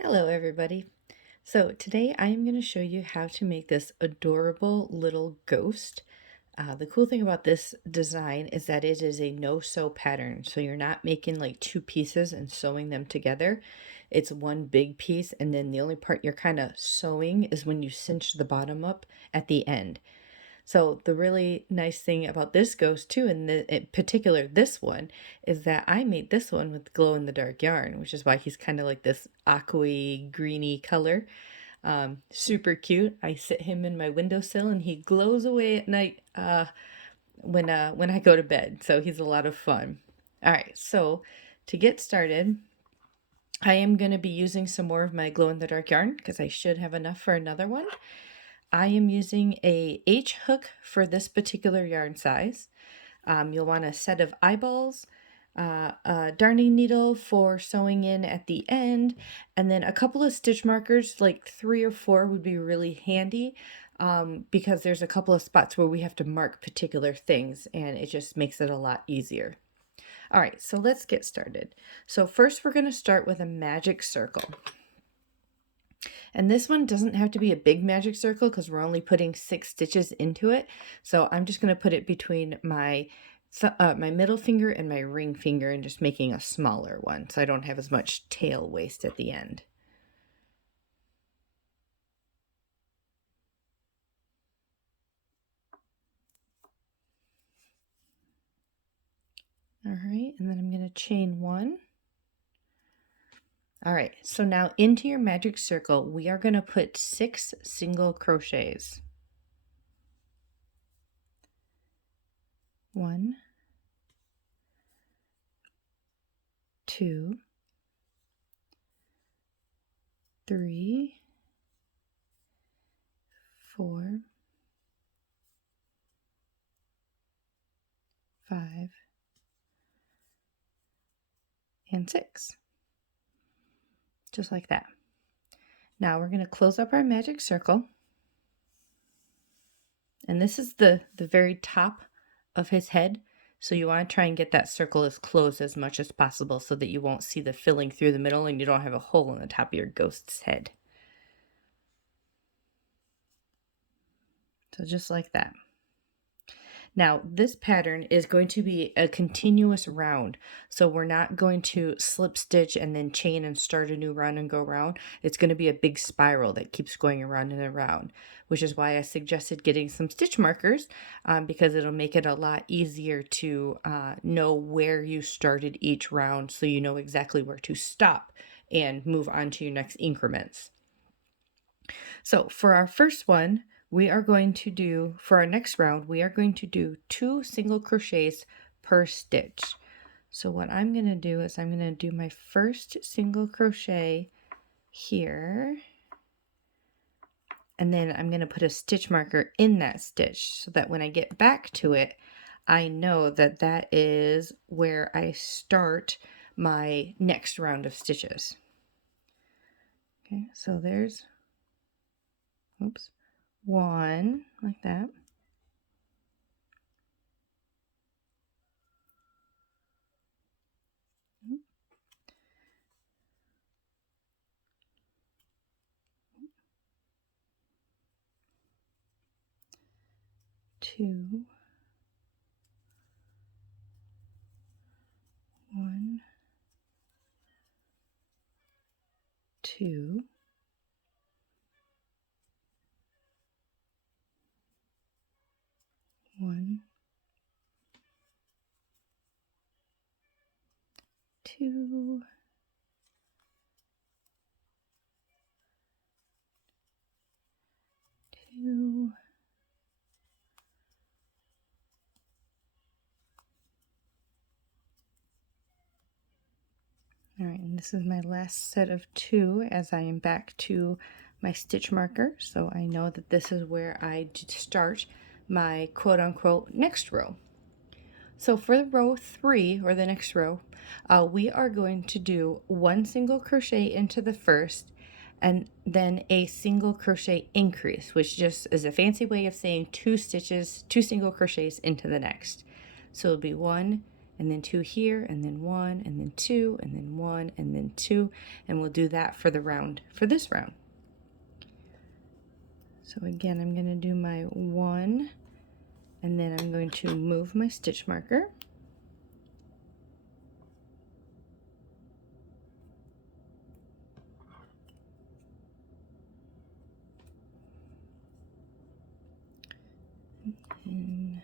Hello everybody. So today I am going to show you how to make this adorable little ghost. The cool thing about this design is that it is a no-sew pattern. So you're not making like two pieces and sewing them together. It's one big piece, and then the only part you're kind of sewing is when you cinch the bottom up at the end. So the really nice thing about this ghost too, and in particular this one, is that I made this one with glow-in-the-dark yarn, which is why he's kind of like this aqua greeny color. Super cute. I sit him in my windowsill and he glows away at night when I go to bed. So he's a lot of fun. All right, so to get started, I am going to be using some more of my glow-in-the-dark yarn because I should have enough for another one. I am using a H hook for this particular yarn size. You'll want a set of eyeballs, a darning needle for sewing in at the end, and then a couple of stitch markers, like 3 or 4 would be really handy, because there's a couple of spots where we have to mark particular things and it just makes it a lot easier. All right, so let's get started. So first we're going to start with a magic circle. And this one doesn't have to be a big magic circle because we're only putting 6 stitches into it. So I'm just going to put it between my middle finger and my ring finger and just making a smaller one so I don't have as much tail waste at the end. All right, and then I'm going to chain 1. All right, so now into your magic circle, we are going to put 6 single crochets. 1, 2, 3, 4, 5, and 6. Just like that. Now we're going to close up our magic circle. And this is the very top of his head. So you want to try and get that circle as closed as much as possible so that you won't see the filling through the middle and you don't have a hole in the top of your ghost's head. So just like that. Now, this pattern is going to be a continuous round. So we're not going to slip stitch and then chain and start a new round and go around. It's going to be a big spiral that keeps going around and around, which is why I suggested getting some stitch markers, because it'll make it a lot easier to know where you started each round so you know exactly where to stop and move on to your next increments. So for our first one, we are going to do, for our next round, we are going to do 2 single crochets per stitch. So what I'm going to do is I'm going to do my first single crochet here, and then I'm going to put a stitch marker in that stitch so that when I get back to it, I know that that is where I start my next round of stitches. Okay, so there's, oops, 1 like that. 2, 1, 2, 1, 2, 2, all right, and this is my last set of 2 as I am back to my stitch marker, so I know that this is where I start my quote-unquote next row. So for the row 3, or the next row, we are going to do 1 single crochet into the first, and then a single crochet increase, which just is a fancy way of saying 2 stitches, 2 single crochets into the next. So it'll be 1 and then 2 here, and then 1, and then 2, and then 1, and then 2, and we'll do that for the round, for this round. So again, I'm going to do my 1, and then I'm going to move my stitch marker. And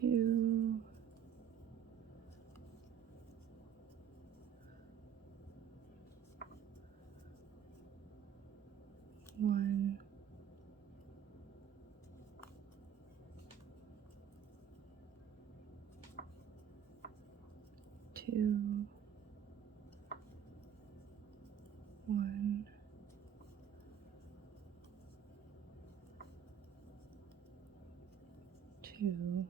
2, 1, 2, 1, 2,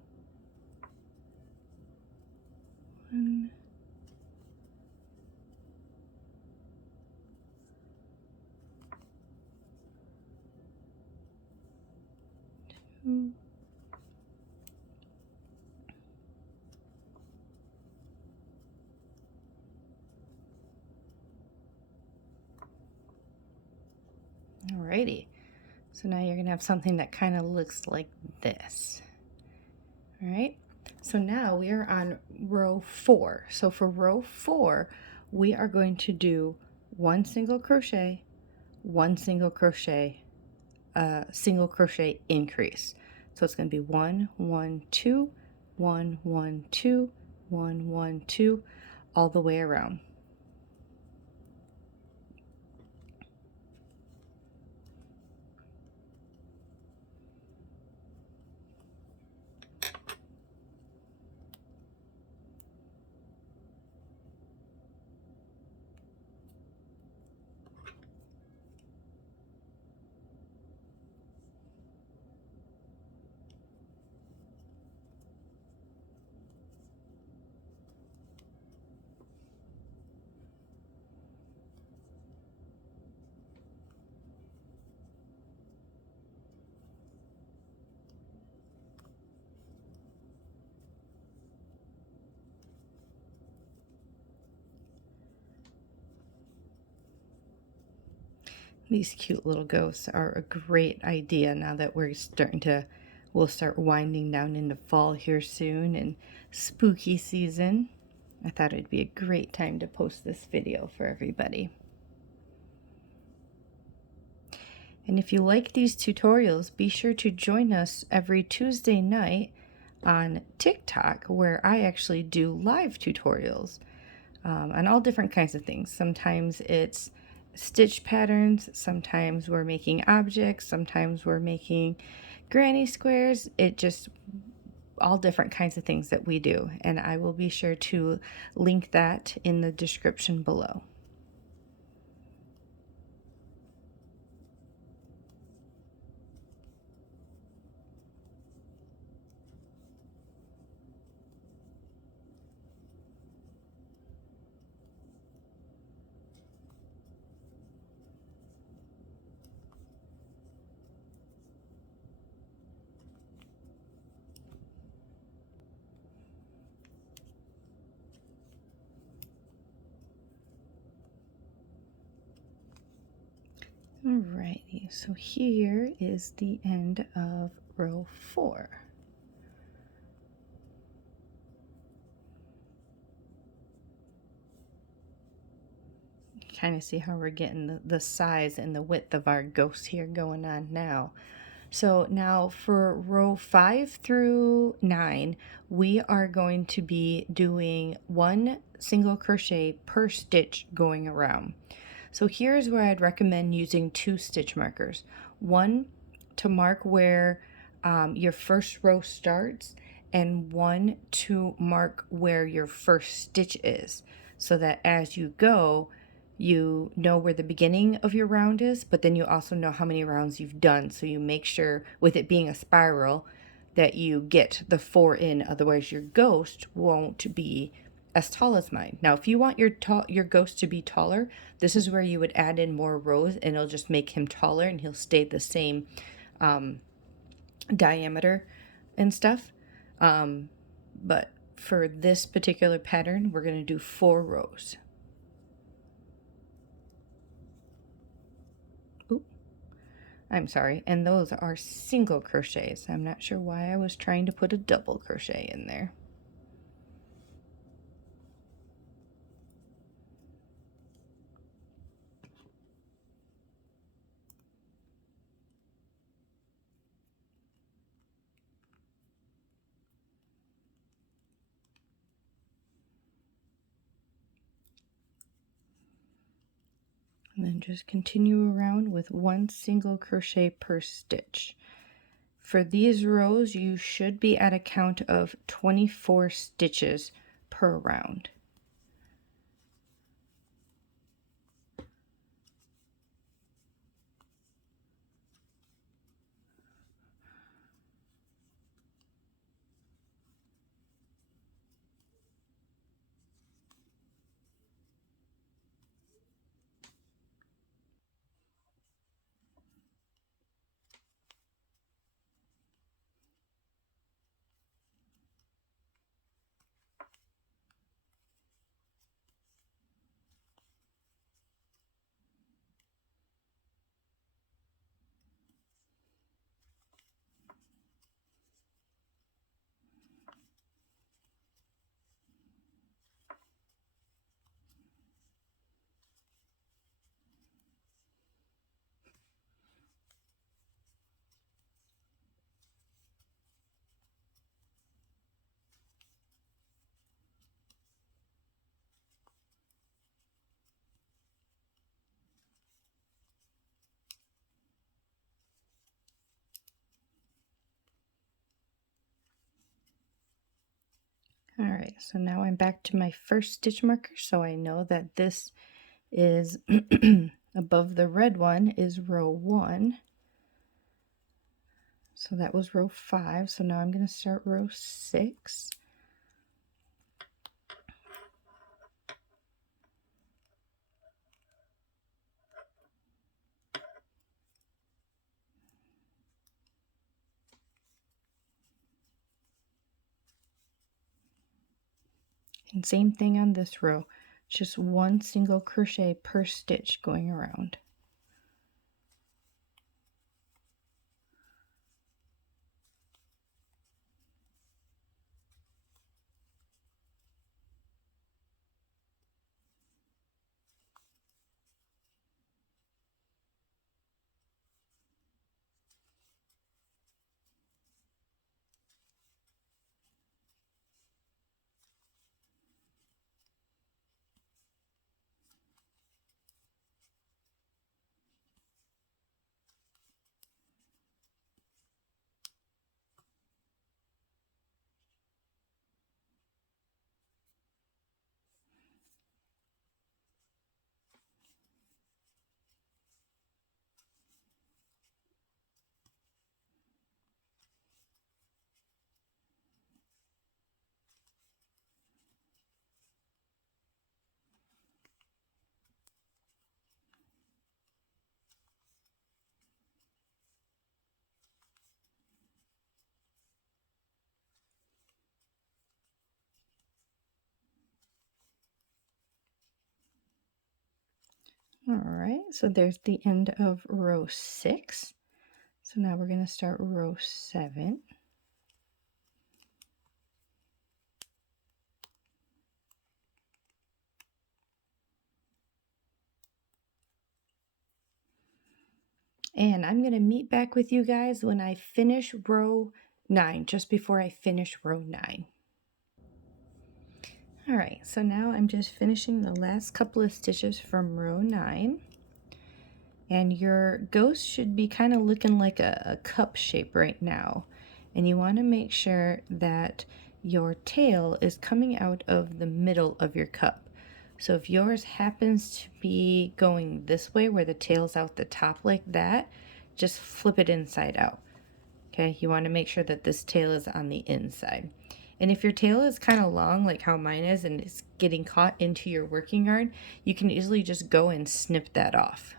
1, 2. Alrighty, so now you're gonna have something that kind of looks like this. All right, so now we are on row 4. So for row 4, we are going to do 1 single crochet, 1 single crochet, single crochet increase. So it's going to be 1, 1, 2, 1, 1, 2, 1, 1, 2, all the way around. These cute little ghosts are a great idea now that we'll start winding down into fall here soon and spooky season. I thought it'd be a great time to post this video for everybody. And if you like these tutorials, be sure to join us every Tuesday night on TikTok, where I actually do live tutorials on all different kinds of things. Sometimes it's stitch patterns, sometimes we're making objects, sometimes we're making granny squares. It just all different kinds of things that we do, and I will be sure to link that in the description below. Alrighty, so here is the end of row 4. Kind of see how we're getting the size and the width of our ghost here going on now. So now for row 5 through 9, we are going to be doing 1 single crochet per stitch going around. So here's where I'd recommend using 2 stitch markers. One to mark where your first row starts, and one to mark where your first stitch is, so that as you go, you know where the beginning of your round is, but then you also know how many rounds you've done. So you make sure, with it being a spiral, that you get the 4 in, otherwise your ghost won't be as tall as mine. Now, if you want your ghost to be taller, this is where you would add in more rows, and it'll just make him taller, and he'll stay the same diameter and stuff. But for this particular pattern, we're going to do 4 rows. Oop, I'm sorry, and those are single crochets. I'm not sure why I was trying to put a double crochet in there. And then just continue around with 1 single crochet per stitch. For these rows, you should be at a count of 24 stitches per round. All right, so now I'm back to my first stitch marker, so I know that this is above the red one is row 1. So that was row 5. So now I'm going to start row 6. And same thing on this row, just 1 single crochet per stitch going around. All right, so there's the end of row 6. So now we're going to start row 7. And I'm going to meet back with you guys when I finish row 9, just before I finish row 9. All right, so now I'm just finishing the last couple of stitches from row 9. And your ghost should be kind of looking like a cup shape right now. And you want to make sure that your tail is coming out of the middle of your cup. So if yours happens to be going this way where the tail's out the top like that, just flip it inside out. Okay, you want to make sure that this tail is on the inside. And if your tail is kind of long, like how mine is, and it's getting caught into your working yarn, you can easily just go and snip that off,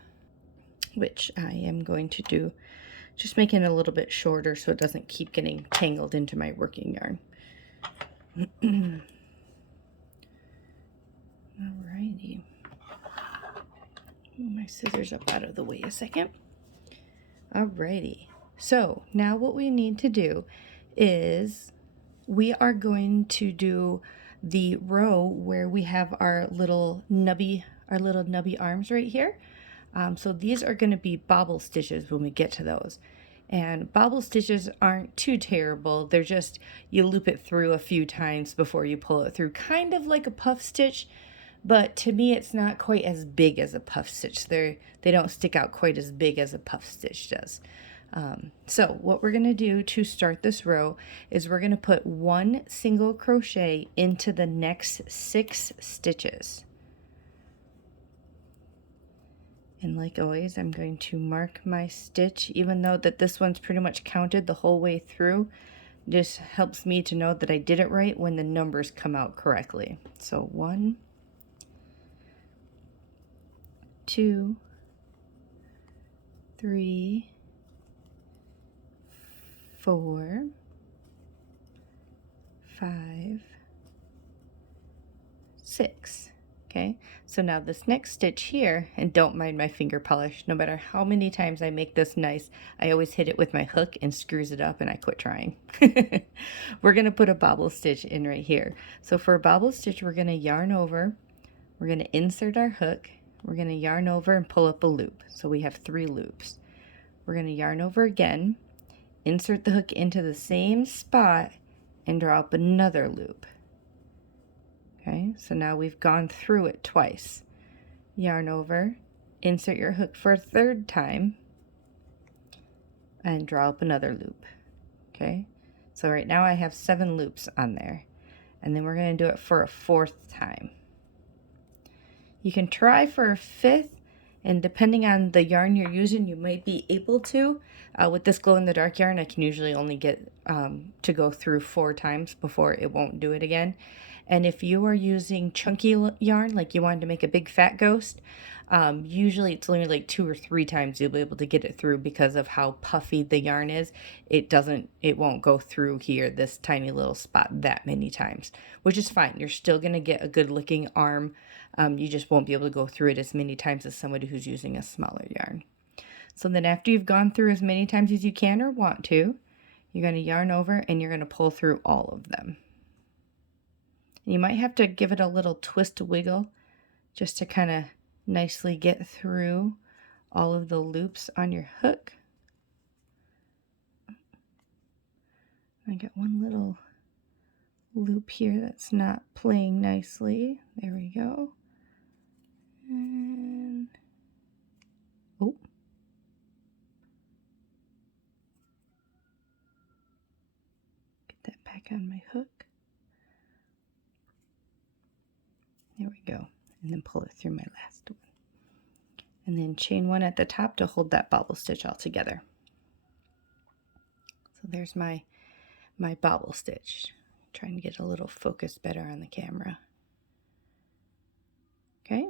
which I am going to do, just making it a little bit shorter so it doesn't keep getting tangled into my working yarn. Alrighty. Move my scissors up out of the way a second. Alrighty. So now what we need to do is we are going to do the row where we have our little nubby arms right here. So these are going to be bobble stitches when we get to those. And bobble stitches aren't too terrible. They're just, you loop it through a few times before you pull it through, kind of like a puff stitch. But to me, it's not quite as big as a puff stitch. They don't stick out quite as big as a puff stitch does. So what we're going to do to start this row is we're going to put one single crochet into the next 6 stitches. And like always, I'm going to mark my stitch, even though that this one's pretty much counted the whole way through. Just helps me to know that I did it right when the numbers come out correctly. So 1, 2, 3, 4, 5, 6. Okay, so now this next stitch here, and don't mind my finger polish, no matter how many times I make this nice, I always hit it with my hook and screws it up and I quit trying. We're going to put a bobble stitch in right here. So for a bobble stitch, we're going to yarn over, we're going to insert our hook, we're going to yarn over and pull up a loop. So we have 3 loops. We're going to yarn over again, insert the hook into the same spot, and draw up another loop. Okay, so now we've gone through it twice. Yarn over, insert your hook for a 3rd time, and draw up another loop. Okay, so right now I have 7 loops on there, and then we're going to do it for a 4th time. You can try for a 5th, and depending on the yarn you're using, you might be able to. With this glow-in-the-dark yarn, I can usually only get to go through 4 times before it won't do it again. And if you are using chunky yarn, like you wanted to make a big fat ghost, usually it's only like 2 or 3 times you'll be able to get it through because of how puffy the yarn is. It won't go through here, this tiny little spot, that many times, which is fine. You're still going to get a good looking arm. You just won't be able to go through it as many times as somebody who's using a smaller yarn. So then after you've gone through as many times as you can or want to, you're going to yarn over and you're going to pull through all of them. You might have to give it a little twist wiggle just to kind of nicely get through all of the loops on your hook. I got one little loop here that's not playing nicely. There we go. And oh. Get that back on my hook. There we go. And then pull it through my last one. And then chain 1 at the top to hold that bobble stitch all together. So there's my bobble stitch. Trying to get a little focus better on the camera. Okay,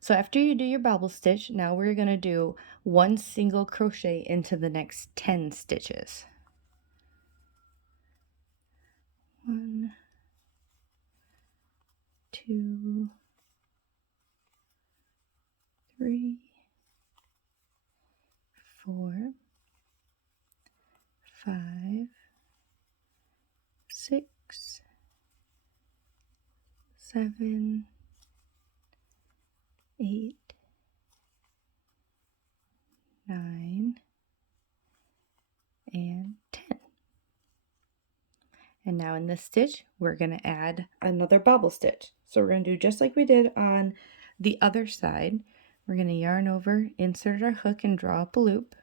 so after you do your bobble stitch, now we're going to do 1 single crochet into the next 10 stitches. 1, 2, 3, 4, 5, 6, 7, 8, 9, and 10. And now in this stitch, we're going to add another bobble stitch. So we're going to do just like we did on the other side. We're going to yarn over, insert our hook, and draw up a loop.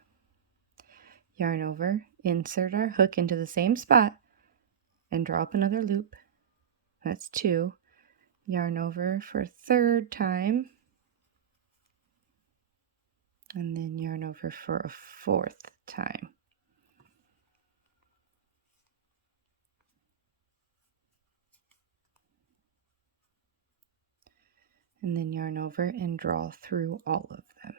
Yarn over, insert our hook into the same spot, and draw up another loop. That's 2. Yarn over for a 3rd time, and then yarn over for a 4th time. and then yarn over and draw through all of them.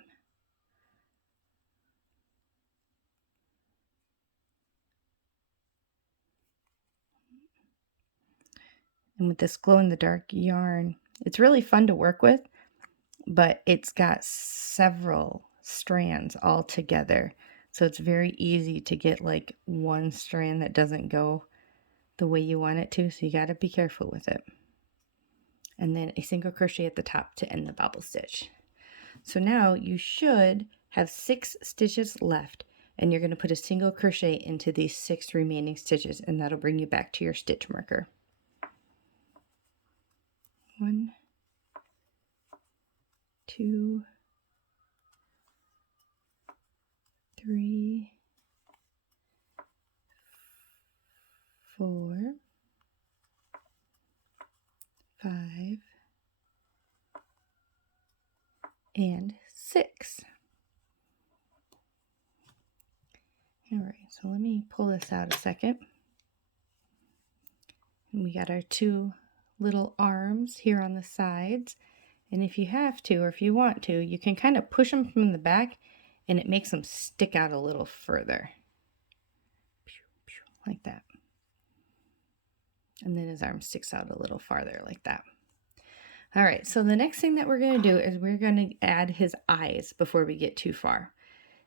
And with this glow-in-the-dark yarn, it's really fun to work with, but it's got several strands all together. So it's very easy to get like one strand that doesn't go the way you want it to. So you got to be careful with it. And then a single crochet at the top to end the bobble stitch. So now you should have 6 stitches left, and you're going to put a single crochet into these 6 remaining stitches, and that'll bring you back to your stitch marker. 1, 2, 3, 4, 5, and 6. All right, so let me pull this out a second. And we got our 2 little arms here on the sides. And if you have to, or if you want to, you can kind of push them from the back and it makes them stick out a little further. Like that. And then his arm sticks out a little farther like that. All right, so the next thing that we're going to do is we're going to add his eyes before we get too far.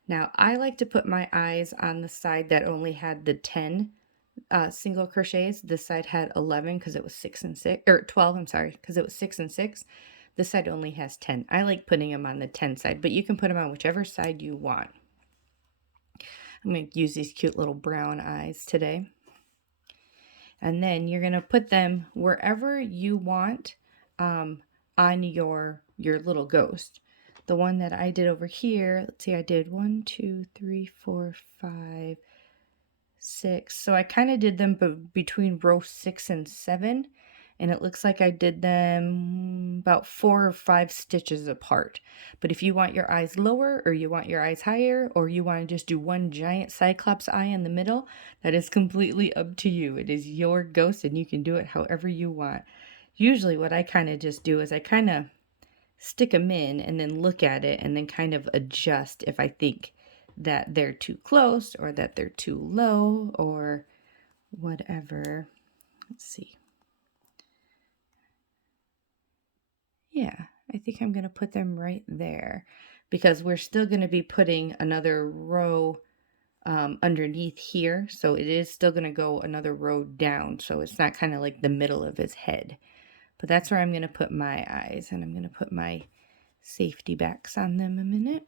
Now, I like to put my eyes on the side that only had the 10 single crochets. This side had 11 because it was 6 and 6, or 12, I'm sorry, because it was 6 and 6. This side only has 10. I like putting them on the 10 side, but you can put them on whichever side you want. I'm going to use these cute little brown eyes today. And then you're going to put them wherever you want on your little ghost. The one that I did over here, let's see, I did 1, 2, 3, 4, 5, 6. So I kind of did them between row 6 and 7. And it looks like I did them about 4 or 5 stitches apart. But if you want your eyes lower, or you want your eyes higher, or you want to just do one giant cyclops eye in the middle, that is completely up to you. It is your ghost and you can do it however you want. Usually what I kind of just do is I kind of stick them in and then look at it and then kind of adjust if I think that they're too close or that they're too low or whatever. Let's see. Yeah, I think I'm going to put them right there because we're still going to be putting another row underneath here. So it is still going to go another row down. So it's not kind of like the middle of his head. But that's where I'm going to put my eyes, and I'm going to put my safety backs on them a minute.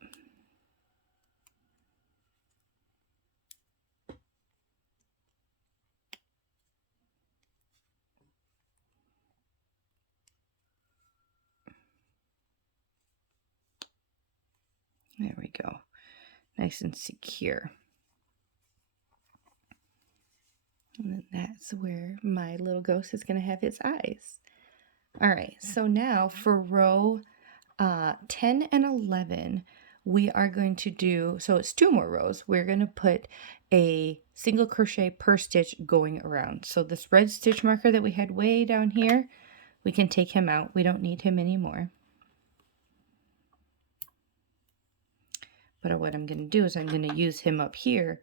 There we go. Nice and secure. And then that's where my little ghost is going to have his eyes. All right, so now for row 10 and 11, we are going to do, so it's 2 more rows. We're going to put a single crochet per stitch going around. So this red stitch marker that we had way down here, we can take him out. We don't need him anymore. But what I'm going to do is I'm going to use him up here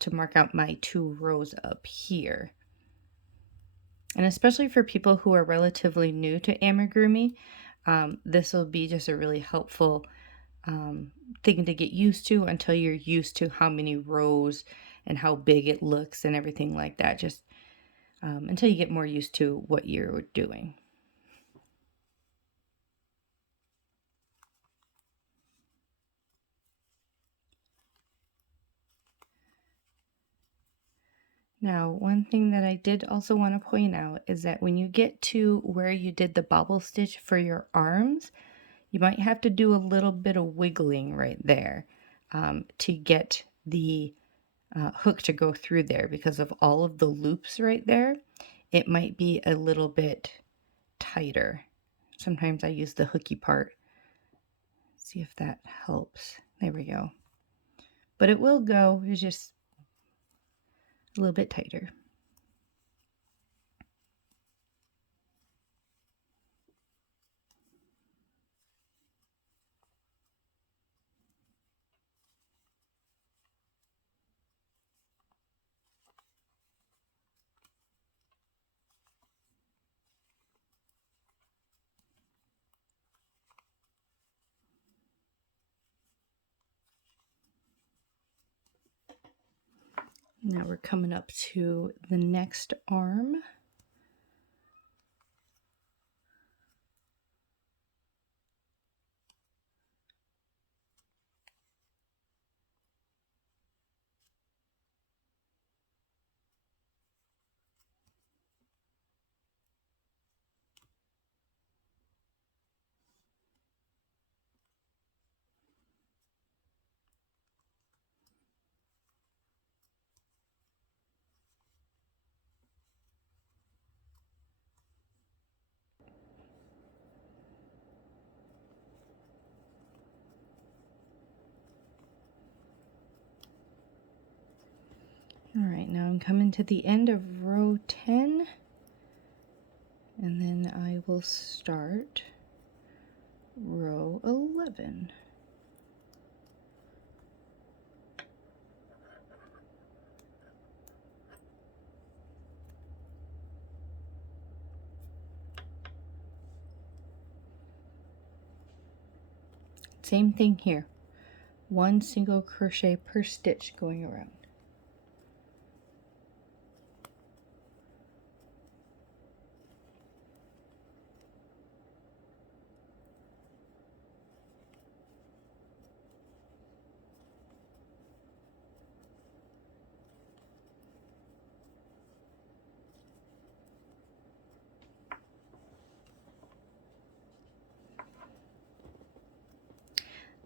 to mark out my 2 rows up here. And especially for people who are relatively new to amigurumi, this will be just a really helpful thing to get used to until you're used to how many rows and how big it looks and everything like that. Just until you get more used to what you're doing. Now, one thing that I did also want to point out is that when you get to where you did the bobble stitch for your arms, you might have to do a little bit of wiggling right there to get the hook to go through there because of all of the loops right there. It might be a little bit tighter. Sometimes I use the hooky part. See if that helps. There we go. But it will go. It's just a little bit tighter. Now we're coming up to the next arm. All right, now I'm coming to the end of row 10, and then I will start row 11. Same thing here. One single crochet per stitch going around.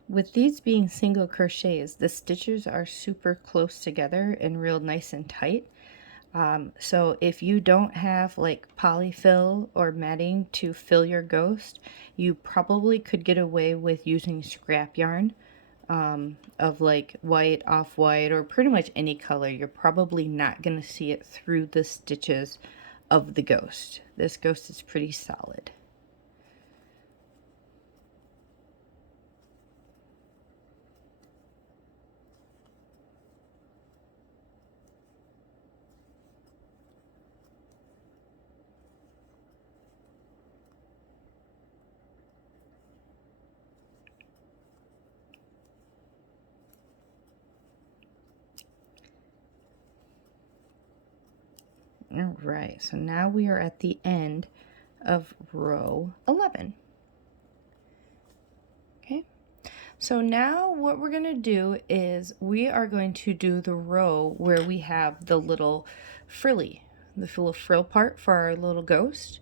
With these being single crochets, the stitches are super close together and real nice and tight. So if you don't have like polyfill or matting to fill your ghost, you probably could get away with using scrap yarn of like white, off-white, or pretty much any color. You're probably not going to see it through the stitches of the ghost. This ghost is pretty solid. All right, so now we are at the end of row 11. Okay, so now what we're going to do is we are going to do the row where we have the little frilly, the little frill part for our little ghost.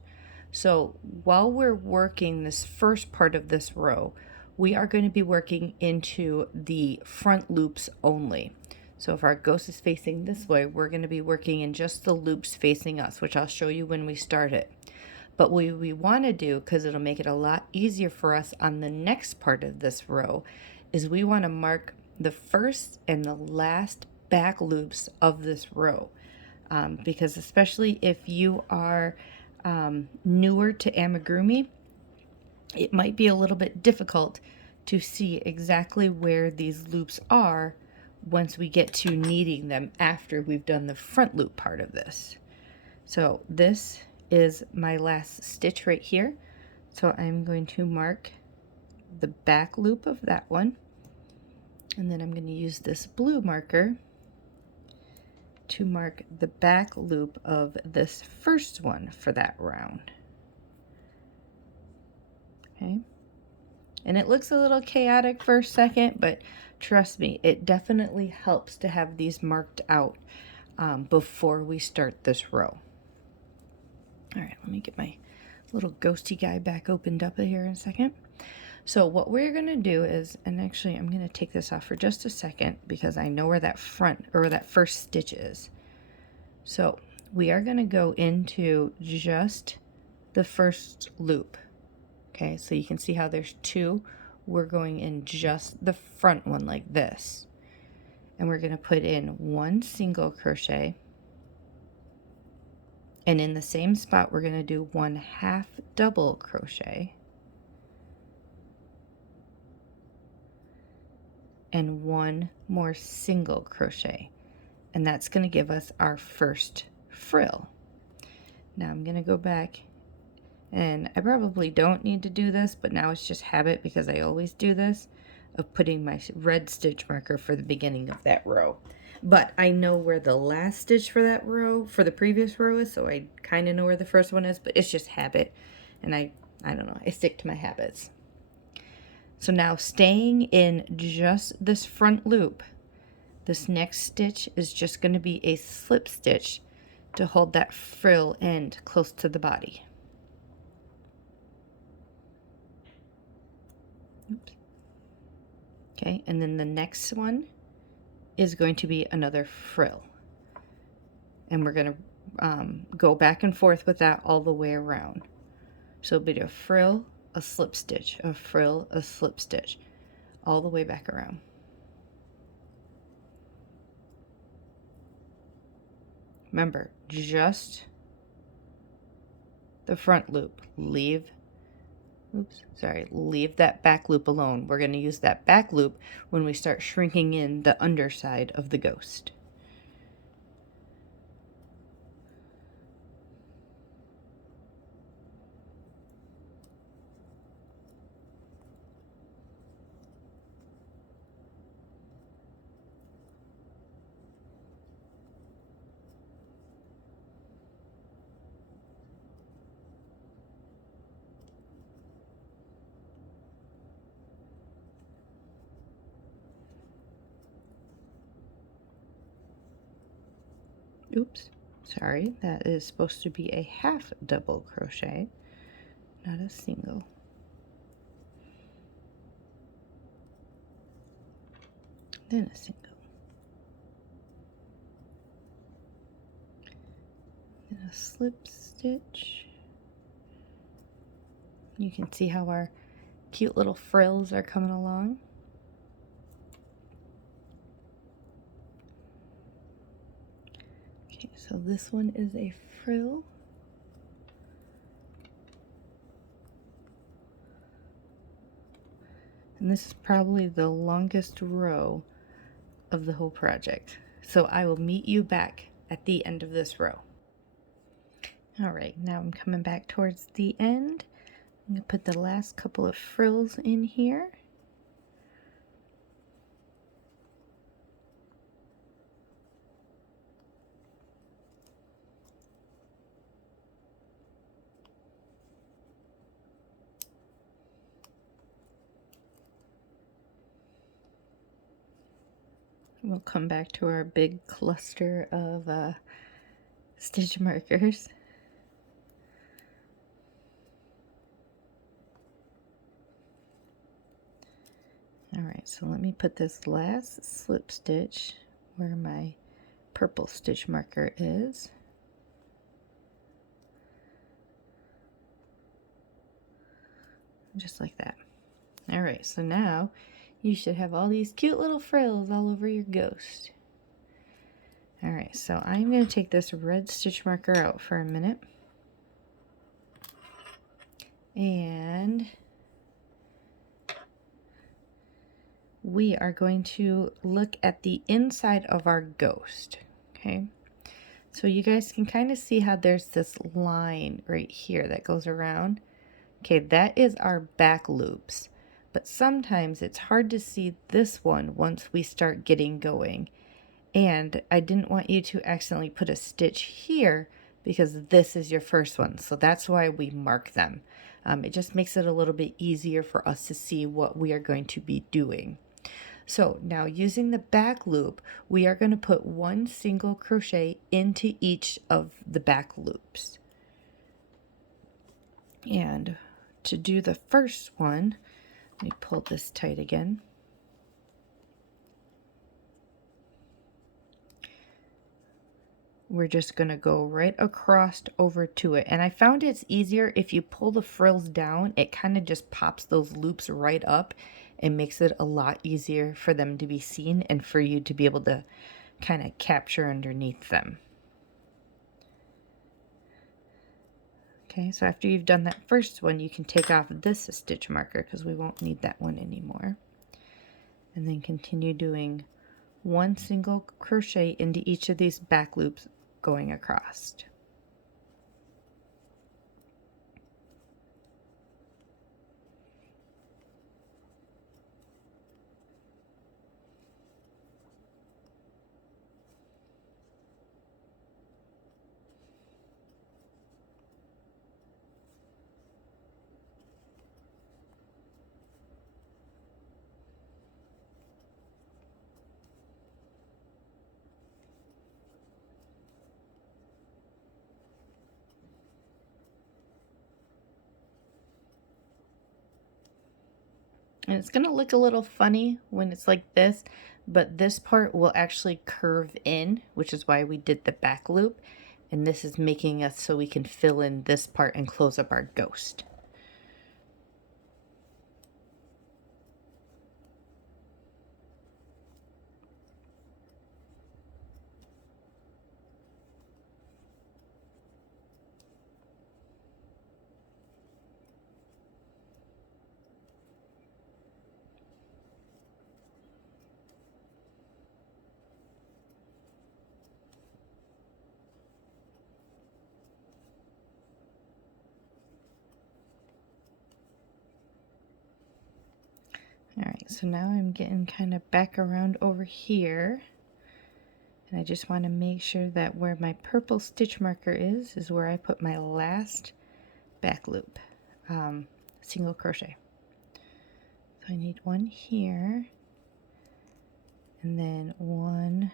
So while we're working this first part of this row, we are going to be working into the front loops only. So if our ghost is facing this way, we're going to be working in just the loops facing us, which I'll show you when we start it. But what we want to do, because it'll make it a lot easier for us on the next part of this row, is we want to mark the first and the last back loops of this row. Because especially if you are newer to amigurumi, it might be a little bit difficult to see exactly where these loops are once we get to kneading them after we've done the front loop part of this. So this is my last stitch right here. So I'm going to mark the back loop of that one, and then I'm going to use this blue marker to mark the back loop of this first one for that round. Okay, and it looks a little chaotic for a second, but trust me, it definitely helps to have these marked out before we start this row. All right, let me get my little ghosty guy back opened up here in a second. So what we're going to do is, and actually I'm going to take this off for just a second because I know where that front or that first stitch is. So we are going to go into just the first loop. Okay, so you can see how there's two. We're going in just the front one like this. And we're going to put in one single crochet. And in the same spot, we're going to do one half double crochet. And one more single crochet, and that's going to give us our first frill. Now I'm going to go back, and I probably don't need to do this, but now it's just habit because I always do this, of putting my red stitch marker for the beginning of that row. but I know where the last stitch for that row, for the previous row is, so I kind of know where the first one is, but it's just habit, and I don't know, I stick to my habits. So now staying in just this front loop, this next stitch is just going to be a slip stitch to hold that frill end close to the body. Oops. Okay, and then the next one is going to be another frill. And we're going to go back and forth with that all the way around. So it'll be a frill, a slip stitch, a frill, a slip stitch, all the way back around. Remember, just the front loop. Leave that back loop alone. We're going to use that back loop when we start shrinking in the underside of the ghost. Oops, sorry, that is supposed to be a half double crochet, not a single. Then a single. Then a slip stitch. You can see how our cute little frills are coming along. Okay, so this one is a frill. And this is probably the longest row of the whole project. So I will meet you back at the end of this row. All right, now I'm coming back towards the end. I'm going to put the last couple of frills in here. We'll come back to our big cluster of stitch markers. All right, so let me put this last slip stitch where my purple stitch marker is. Just like that. All right, so now you should have all these cute little frills all over your ghost. All right, so I'm going to take this red stitch marker out for a minute. And we are going to look at the inside of our ghost, okay? So you guys can kind of see how there's this line right here that goes around. Okay, that is our back loops, but sometimes it's hard to see this one once we start getting going. And I didn't want you to accidentally put a stitch here because this is your first one. So that's why we mark them. It just makes it a little bit easier for us to see what we are going to be doing. So now using the back loop, we are going to put one single crochet into each of the back loops. And to do the first one, let me pull this tight again. We're just going to go right across over to it. And I found it's easier if you pull the frills down, it kind of just pops those loops right up and makes it a lot easier for them to be seen and for you to be able to kind of capture underneath them. Okay, so after you've done that first one, you can take off this stitch marker because we won't need that one anymore. And then continue doing one single crochet into each of these back loops going across. And it's going to look a little funny when it's like this, but this part will actually curve in, which is why we did the back loop. And this is making us so we can fill in this part and close up our ghost. Alright, so now I'm getting kind of back around over here. And I just want to make sure that where my purple stitch marker is where I put my last back loop, single crochet. So I need one here, and then one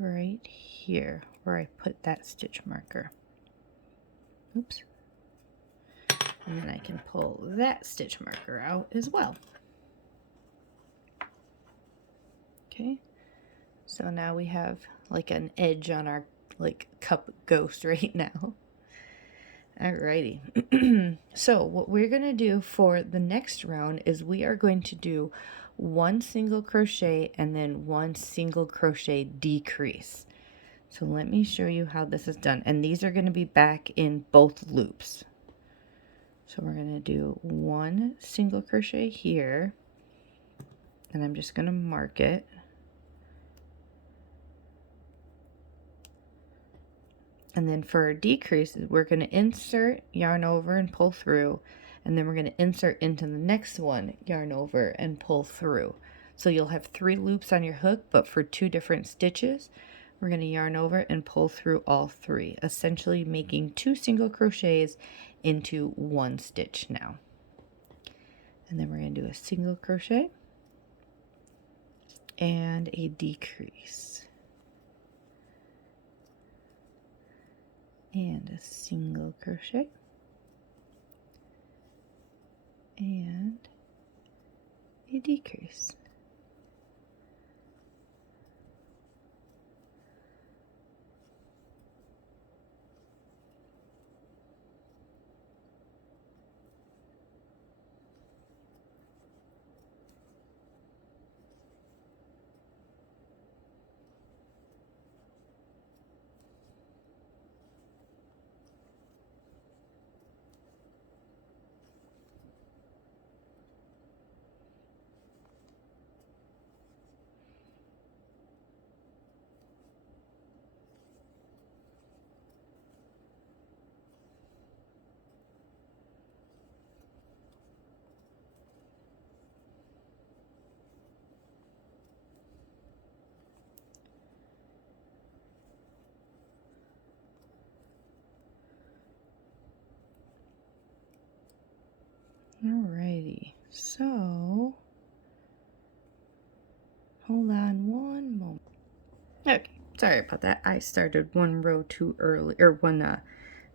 right here where I put that stitch marker. Oops. And then I can pull that stitch marker out as well. Okay, so now we have like an edge on our like cup ghost right now. Alrighty. So what we're going to do for the next round is we are going to do one single crochet and then one single crochet decrease. So let me show you how this is done. And these are going to be back in both loops. So we're going to do one single crochet here, and I'm just going to mark it. And then for our decreases, we're going to insert, yarn over, and pull through. And then we're going to insert into the next one, yarn over, and pull through. So you'll have 3 loops on your hook, but for 2 different stitches, we're going to yarn over and pull through all 3, essentially making 2 single crochets into 1 stitch now. And then we're going to do a single crochet and a decrease. And a single crochet and a decrease. Alrighty, so hold on one moment. Okay, sorry about that. I started one row too early, or one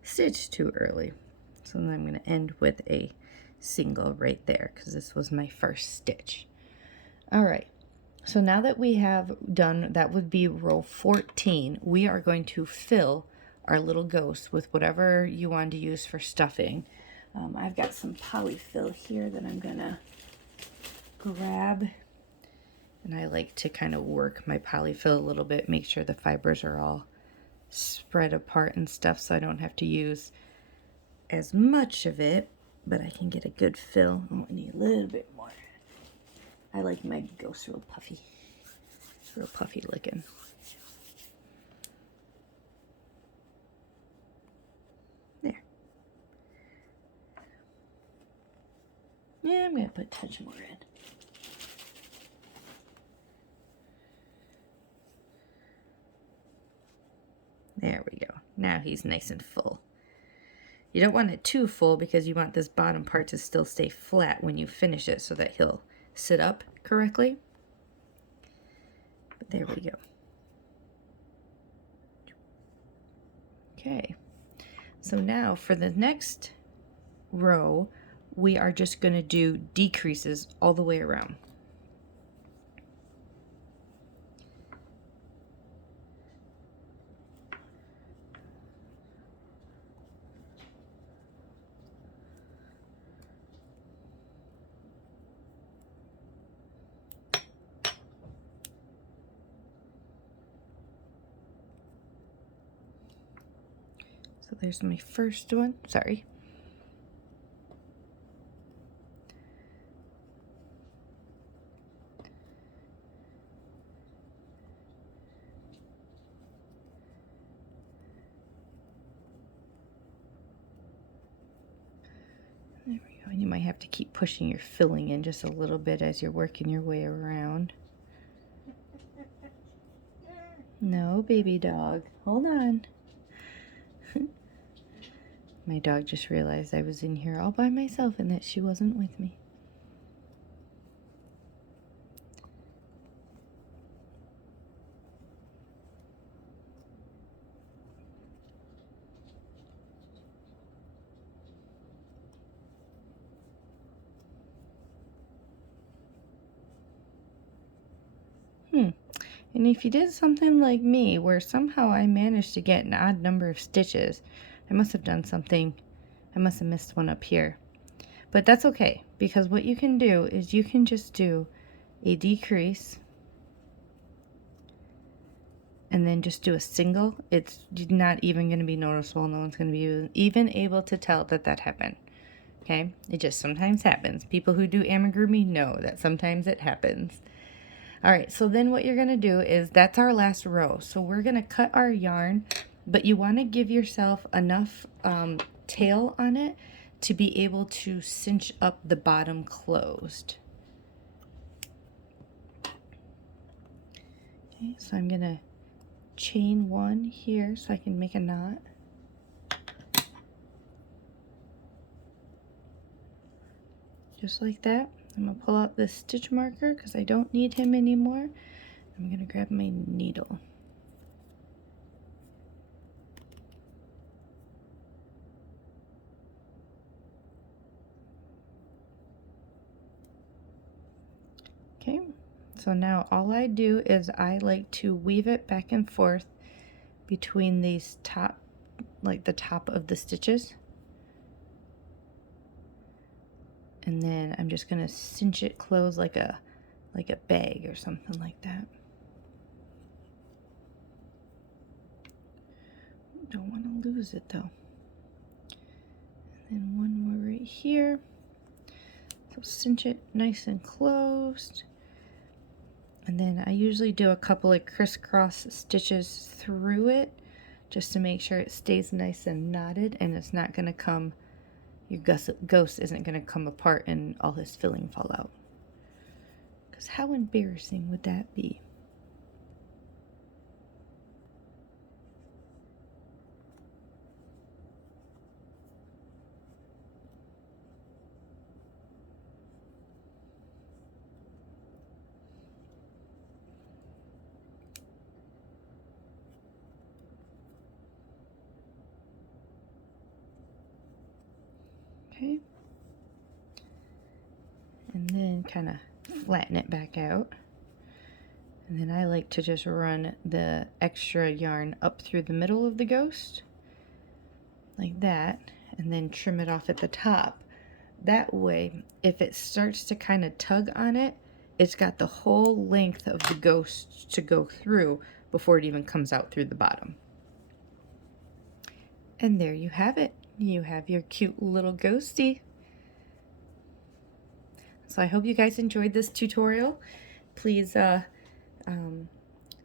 stitch too early. So then I'm going to end with a single right there because this was my first stitch. Alright, so now that we have done, that would be row 14, we are going to fill our little ghost with whatever you want to use for stuffing. I've got some polyfill here that I'm gonna grab, and I like to kind of work my polyfill a little bit, make sure the fibers are all spread apart and stuff, so I don't have to use as much of it, but I can get a good fill. Oh, I need a little bit more. I like my ghost real puffy. It's real puffy looking. There. Yeah, I'm going to put a touch more in. There we go. Now he's nice and full. You don't want it too full because you want this bottom part to still stay flat when you finish it so that he'll sit up correctly. But there we go. Okay. So now for the next row, we are just going to do decreases all the way around. So there's my first one, sorry. There we go, and you might have to keep pushing your filling in just a little bit as you're working your way around. No, baby dog, hold on. My dog just realized I was in here all by myself and that she wasn't with me. And if you did something like me, where somehow I managed to get an odd number of stitches, I must have done something, I must have missed one up here. But that's okay, because what you can do is you can just do a decrease, and then just do a single. It's not even going to be noticeable. No one's going to be even able to tell that that happened. Okay? It just sometimes happens. People who do amigurumi know that sometimes it happens. All right, so then what you're going to do is, that's our last row. So we're going to cut our yarn, but you want to give yourself enough tail on it to be able to cinch up the bottom closed. Okay, so I'm going to chain one here so I can make a knot. Just like that. I'm going to pull out this stitch marker because I don't need him anymore. I'm going to grab my needle. Okay, so now all I do is I like to weave it back and forth between these top, like the top of the stitches. And then I'm just going to cinch it closed like a bag or something like that. Don't want to lose it though. And then one more right here. So cinch it nice and closed. And then I usually do a couple of crisscross stitches through it just to make sure it stays nice and knotted and it's not going to come, your ghost isn't going to come apart and all his filling fall out. Because how embarrassing would that be? Okay, and then kind of flatten it back out, and then I like to just run the extra yarn up through the middle of the ghost like that, and then trim it off at the top. That way, if it starts to kind of tug on it, it's got the whole length of the ghost to go through before it even comes out through the bottom. And there you have it. You have your cute little ghosty. So I hope you guys enjoyed this tutorial. Please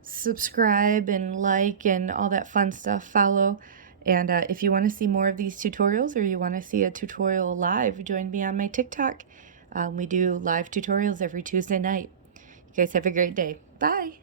subscribe and like and all that fun stuff, follow. And if you want to see more of these tutorials or you want to see a tutorial live, join me on my TikTok. We do live tutorials every Tuesday night. You guys have a great day. Bye.